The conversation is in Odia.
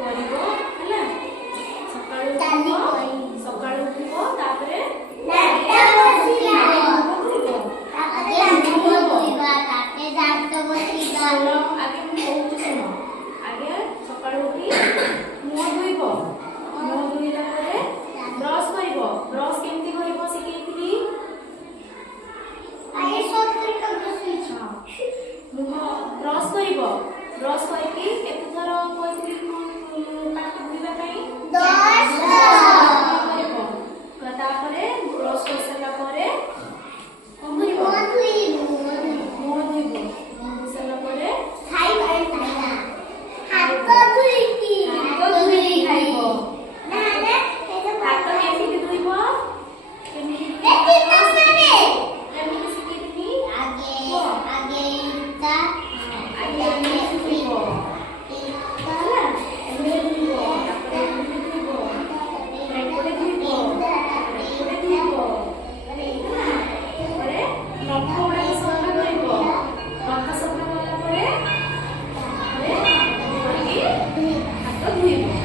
କରିବ ହେଲା। ସକାଳୁ ଉଠିବ ତାପରେ ଆଗେ ମୁଁ କହୁଛି ଶୁଣ। ଆଗେ ସକାଳୁ ଉଠି ମୁହଁ ଧୋଇବ। ମୁହଁ ଧୋଇଲା ପରେ ବ୍ରଶ କରିବ। ବ୍ରଶ କେମିତି କରିବ ଶିଖେଇଥିଲି। ମୁହଁ ବ୍ରଶ କରିବ। ବ୍ରଶ କରିକି କେତେ ଥର କହିଥିଲି ପାଟି ଧୋଇବା ପାଇଁ? 10 କରିବ। ତାପରେ ବ୍ରଶ କରିସାରିଲା ପରେ କଣ କରିବ? ମୁହଁ ଧୋଇବ। ମୁହଁ ଧୋଇ ସାରିଲା ପରେ ହାତ ଧୋଇକି ଖାଇବ। ହାତ କେମିତି ଧୋଇବ? କେମିତି ଶିଖେଇଥିଲି? হাত ধুইব।